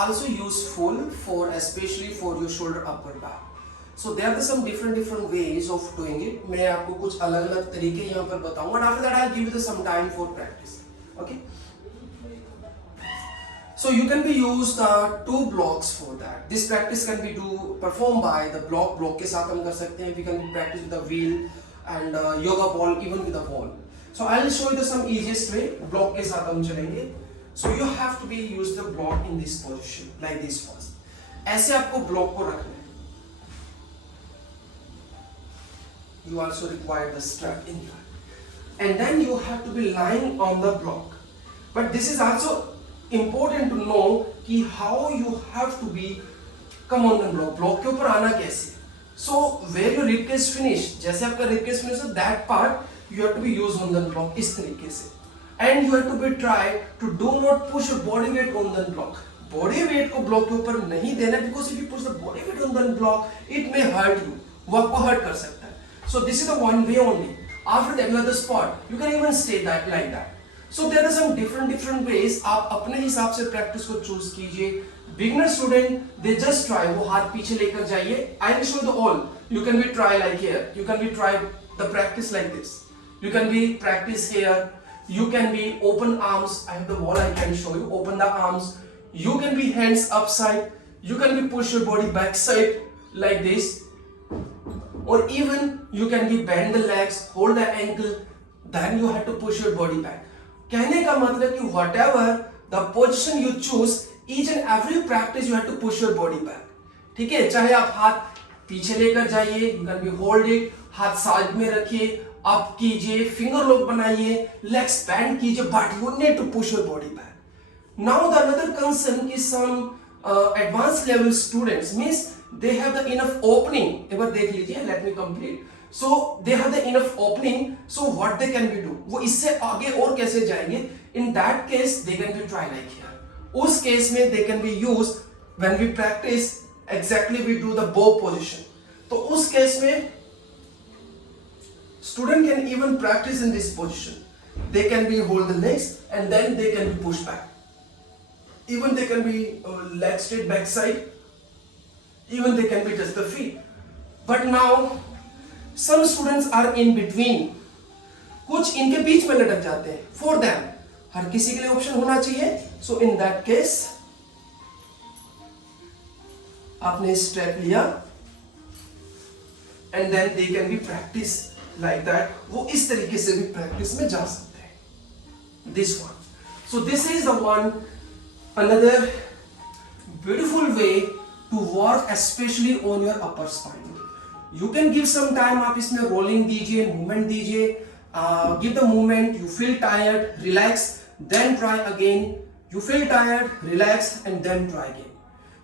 Also useful for especially for your shoulder upper back. So there are some different ways of doing it. मैं आपको कुछ अलग-अलग तरीके यहाँ पर बताऊँगा. And after that I'll give you some time for practice. Okay. So you can be used 2 blocks for that. This practice can be performed by the block के साथ हम कर सकते हैं. We can practice with the wheel and yoga ball, even with the ball. So I'll show you some easiest way. Block के साथ हम चलेंगे. So you have to be use the block in this position like this first. ऐसे आपको block को रखना है. You also require the strap in that. And then you have to be lying on the block. But this is also important to know कि how you have to be come on the block. Block के ऊपर आना कैसे? So where your rib cage finish, जैसे आपका rib cage finish है, that part you have to be used on the block इस तरीके से. And you have to be try to do not push your body weight on the block. Body weight को block के ऊपर नहीं देना, because if you push the body weight on the block, it may hurt you. वो आपको hurt कर सकता है. So this is the one way only. After that, you have the spot. You can even stay that like that. So there are some different ways. आप अपने हिसाब से practice को choose कीजिए. Beginner student, they just try. वो हाथ पीछे लेकर जाइए. I will show you all. You can be try like here. You can be try the practice like this. You can be practice here. You can be open arms. I have the wall. I can show you. Open the arms. You can be hands upside. You can be push your body back side like this. Or even you can be bend the legs, hold the ankle. Then you have to push your body back. कहने का मतलब कि whatever the position you choose, each and every practice you have to push your body back. ठीक है, चाहे आप हाथ पीछे लेकर जाइए, you can be hold it, हाथ साइड में रखिए, up कीजिए, finger lock बनाइए, legs bend कीजिए, but you need to push your body back. Now the another concern is some advanced level students means they have the enough opening. एक बार देख लीजिए, let me complete. So they have the enough opening. So what they can be do? वो इससे आगे और कैसे जाएंगे? In that case, they can be try like here. उस case में they can be used when we practice exactly we do the bow position. तो उस case में student can even practice in this position. They can be hold the legs and then they can be push back. Even they can be leg straight back side. Even they can be touch the feet. But now some students are in between. कुछ इनके बीच में लटक जाते हैं. For them, हर किसी के लिए option होना चाहिए. So in that case, आपने स्ट्रेप लिया, and then they can be practice like that. वो इस तरीके से भी practice में जा सकते हैं. This one. So this is the one, another beautiful way to work, especially on your upper spine. You can give some time. आप इसमें rolling दीजिए, movement दीजिए, give the movement. You feel tired, relax, then try again. You feel tired, relax, and then try again.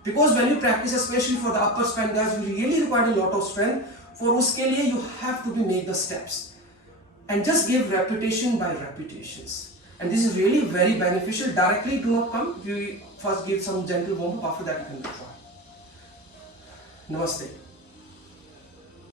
Because when you practice, especially for the upper spine, guys, you really require a lot of strength. For उसके लिए you have to make the steps, and just give repetition by repetitions. And this is really very beneficial. Directly do not come. You first give some gentle warm up. After that, you can try. Namaste.